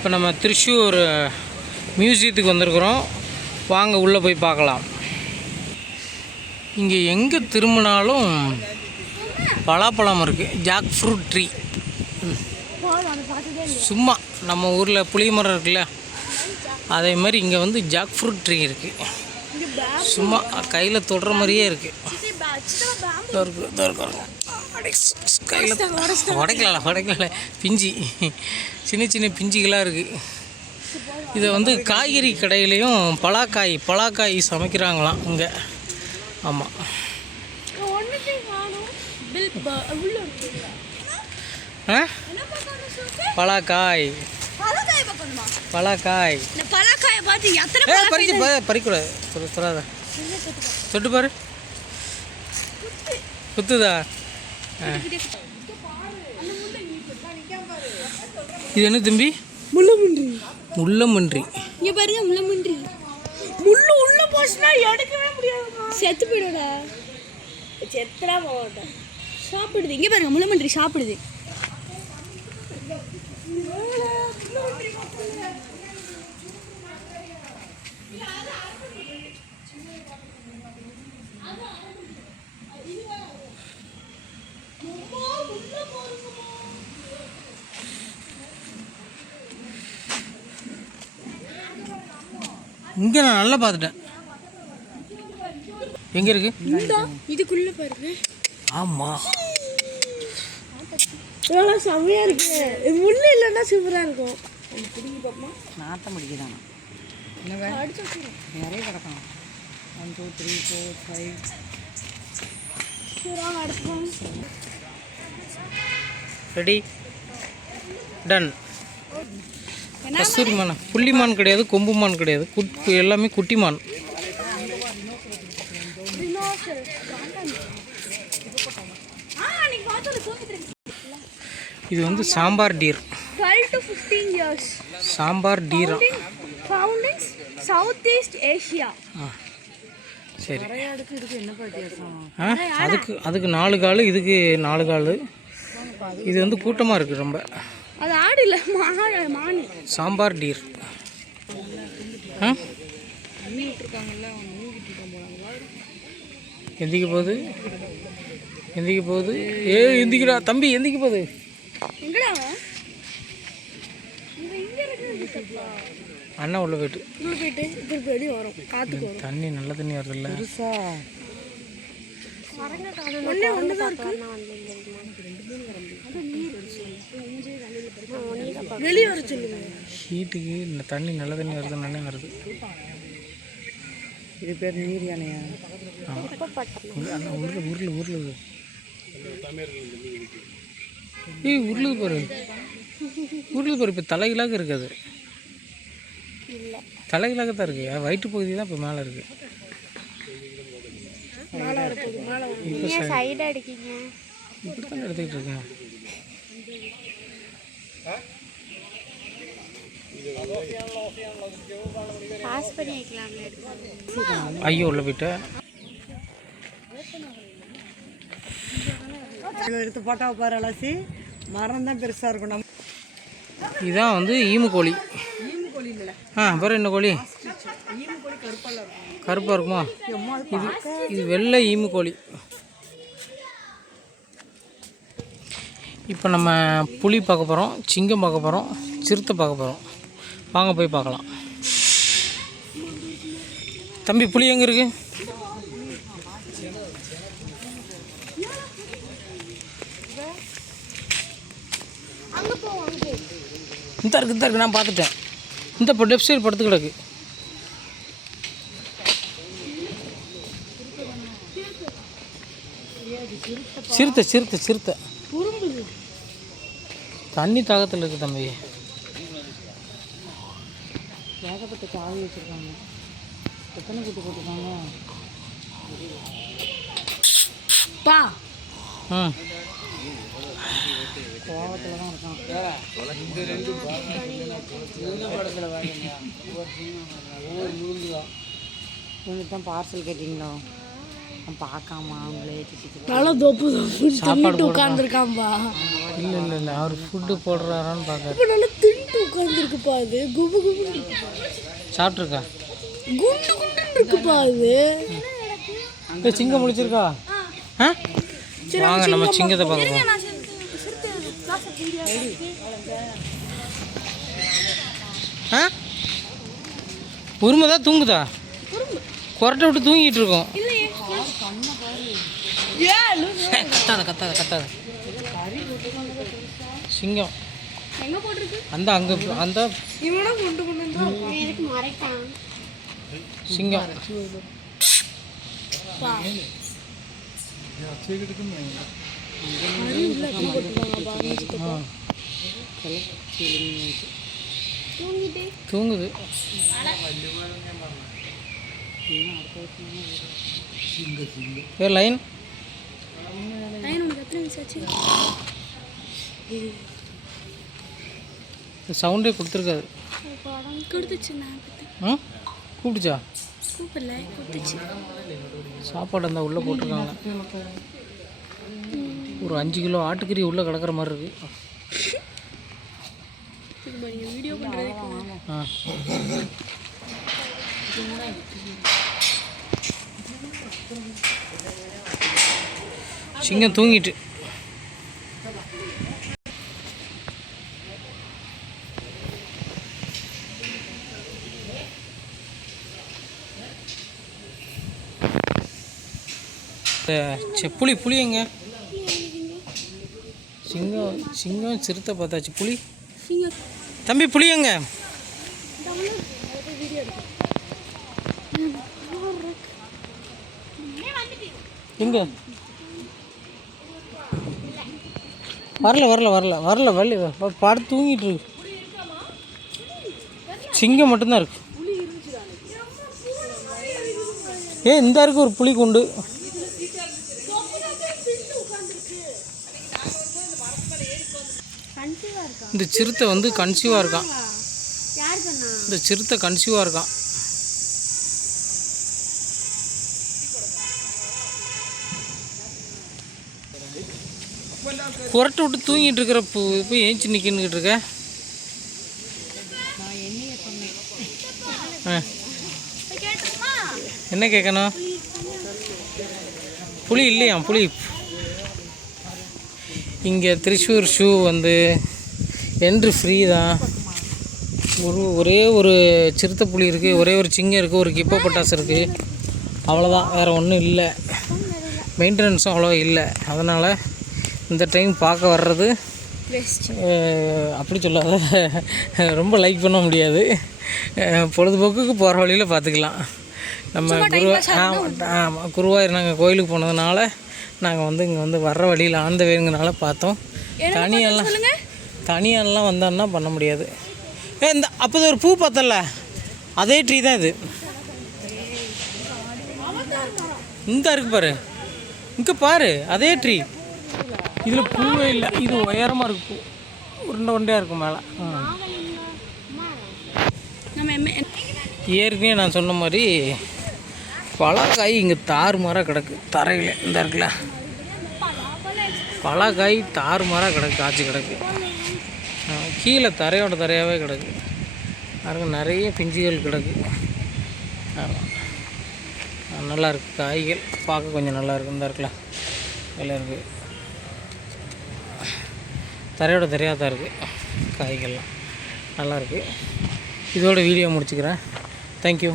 இப்போ நம்ம திருச்சூர் மியூசியத்துக்கு வந்திருக்கிறோம். வாங்க உள்ளே போய் பார்க்கலாம். இங்கே எங்கே திரும்பினாலும் பலாப்பழம் இருக்குது. Jackfruit tree. சும்மா நம்ம ஊரில் புளிய மரம் இருக்குல்ல, அதே மாதிரி இங்கே வந்து ஜாக் ஃப்ரூட் ட்ரீ இருக்குது. சும்மா கையில் தொடுற மாதிரியே இருக்குது. கையில் உடைக்கல பிஞ்சி சின்ன சின்ன பிஞ்சிகளாக இருக்குது. இதை வந்து காய்கறி கடையிலையும் பலாக்காய் சமைக்கிறாங்களாம் இங்கே. ஆமாம், பலாக்காய் பறிக்கூடாது. தொட்டு பாரு, குத்துதா? இது என்ன தம்பி? முள்ளமன்றி. இங்க பாருங்க, முள்ளமன்றி. முள்ளு உள்ள போச்சுனா எடுக்கவே முடியாது, செத்து போய்டுடா. செத்துறா போடா. சாப்பிடுது. இங்க பாருங்க, முள்ளமன்றி சாப்பிடுது. இங்கே நான் நல்லா பார்த்துட்டேன். எங்கே இருக்கு? இதுக்குள்ள பாருங்க. ஆமாம், செம்மையா இருக்கு. முள்ளு இல்லைன்னா சூப்பராக இருக்கும். நாட்டம் முடிக்குதானா நிறைய கிடக்கணும். 1 2 3 4 5. Ready, ton. கஸ்தூரி மான், புள்ளிமான் கிடையாது, கொம்பு மான் கிடையாது, எல்லாமே குட்டிமான். இது வந்து sambar deer. 12 to 15 years. Sambar டீரா. Found in Southeast Asia. சரி. இதுக்கு என்ன வித்தியாசம்? அதுக்கு 4 கால், இதுக்கு 4 கால். இது வந்து கூட்டமாக இருக்குது ரொம்ப. அது ஆடு இல்லை, மானு. சாம்பார் டீர். எந்திக்க போகுது. எந்திக்கிறா தம்பி, எந்திக்க போகுது. அண்ணா உள்ள போயிட்டு வரும். காத்துக்கு வரும். தண்ணி நல்ல தண்ணி வருதுல்ல. ஹீட்டுக்கு இந்த தண்ணி நல்ல தண்ணி வருது, நல்லா வருது. இது பேர் நீர் யானையா? உருளுது. உருளுது பாரு. இப்போ தலைகளாக இருக்காது, தலைகளாக தான் இருக்கு. வயிற்று பகுதி தான் இப்போ மேலே இருக்கு. இப்படி தான் எடுத்துக்கிட்டு இருக்கேன். ஐயோ உள்ள போயிட்ட. எடுத்து போட்டா பாரு அலசி. மரம் தான் பெருசாக இருக்கும். இதுதான் வந்து ஈமு கோழி. பாரு என்ன கோழி? கருப்பாக இருக்குமா? இது வெள்ளை ஈமு கோழி. இப்போ நம்ம புலி பார்க்க போகிறோம், சிங்கம் பார்க்க போகிறோம், சிறுத்தை பார்க்க போகிறோம். வாங்க போய் பார்க்கலாம். தம்பி, புலி எங்கே இருக்கு? இந்த இருக்கு, நான் பார்த்துட்டேன். இந்த இப்போ லெஃப்ட் சைடு படுத்து கிடக்கு. சிறுத்தை தண்ணி தாகத்தில் இருக்குது தம்பி. ஏகப்பட்ட காவி வச்சுருக்காங்க. எத்தனை கூட்டு போட்டுருக்காங்க? கோவத்தில் தான் இருக்கான். இவனுக்கு தான் பார்சல் கேட்டிங்களோ? பார்க்காம அவங்களே நல்லா தோப்பு சாப்பாடு உட்காந்துருக்காம்பா. இல்லை அவர் ஃபுட்டு போடுறாரான்னு பார்க்க. நல்லா தின்ட்டு உட்காந்துருக்குப்பா அது குபு குபு சாப்பிட்ருக்கா? குண்டு குண்டுன்னு இருக்குப்பா அது. சிங்கம் முடிச்சிருக்கா? ஆ வாங்க நம்ம சிங்கத்தை பார்க்கலாம். ஆ உரிமை தான் தூங்குதா? கொரட்டை விட்டு தூங்கிட்டு இருக்கோம். கத்தாத கத்தாத கத்தாத. சிங்கம் அந்த அங்கே அந்த சிங்கம் தூங்குது. லைன் சவுண்டே கொடுத்துருக்காது. கூப்பிடுச்சா? சாப்பாடு அந்த உள்ளே போட்டிருக்காங்க. ஒரு 5 கிலோ ஆட்டுக்கறி உள்ளே கிடக்கிற மாதிரி இருக்கு. ஆ சிங்கம் தூங்கிட்டு. புலி புலி எங்க? சிங்கம் சிங்கம் சிறுத்தை பார்த்தாச்சு. புலி தம்பி புலி எங்க? எங்க? வரல வரல வரல வரல வரல படுத்து தூங்கிட்டு இருக்கு. சிங்கம் மட்டும்தான் இருக்கு. இந்த இருக்கு ஒரு புலி கொண்டு. இந்த சிறுத்தை வந்து கன்சீவாக இருக்கான். இந்த சிறுத்தை கன்சீவாக இருக்கான். கொரட்டை விட்டு தூங்கிட்டு இருக்கிற போய் ஏஞ்சி நிற்கின்னுக்கிட்டு இருக்க. என்ன கேட்கணும்? புலி இல்லையா? புலி இங்கே திருச்சூர் ஷூ வந்து என்ட்ரி ஃப்ரீ தான். ஒரே ஒரு சிறுத்தை புலி இருக்குது, ஒரே ஒரு சிங்கம் இருக்குது, ஒரு கிப்போ பட்டாசு இருக்குது. அவ்வளோதான், வேறு ஒன்றும் இல்லை. மெயின்டெனன்ஸும் அவ்வளோ இல்லை. அதனால் இந்த டைம் பார்க்க வர்றது அப்படி சொல்லாத, ரொம்ப லைக் பண்ண முடியாது. பொழுதுபோக்குக்கு போகிற வழியில் பார்த்துக்கலாம். நம்ம குருவாயூர் நாங்கள் கோயிலுக்கு போனதுனால நாங்கள் வந்து இங்கே வந்து வர்ற வழியில் ஆந்த வேணுங்கனால பார்த்தோம். தனியாலாம் வந்தோன்னா பண்ண முடியாது. இந்த அப்போ ஒரு பூ பார்த்தல, அதே ட்ரீ தான் இது. இந்த இருக்கு பாரு, இங்கே பாரு, அதே ட்ரீ. இதில் பூவே இல்லை, இது உயரமாக இருக்கு. பூ உருண்டை உருண்டையாக இருக்கும் மேலே. ஏற்கனவே நான் சொன்ன மாதிரி பலாக்காய் இங்கே தாறுமாறாக கிடக்கு தரையில். இந்த இருக்குல்ல பலாக்காய் தாறுமாறாக கிடக்கு, காய்ச்சி கிடக்கு. கீழே தரையோட தரையாகவே கிடக்கு. பாருங்க, நிறைய பிஞ்சுகள் கிடக்கு. நல்லாயிருக்கு, காய்கள் பார்க்க கொஞ்சம் நல்லாயிருக்கு. இந்த இருக்குல்ல இதில் இருக்குது, தரையோட தரையாக தான் இருக்குது காய்கள்லாம். நல்லாயிருக்கு. இதோட வீடியோ முடிச்சுக்கிறேன். தேங்க்யூ.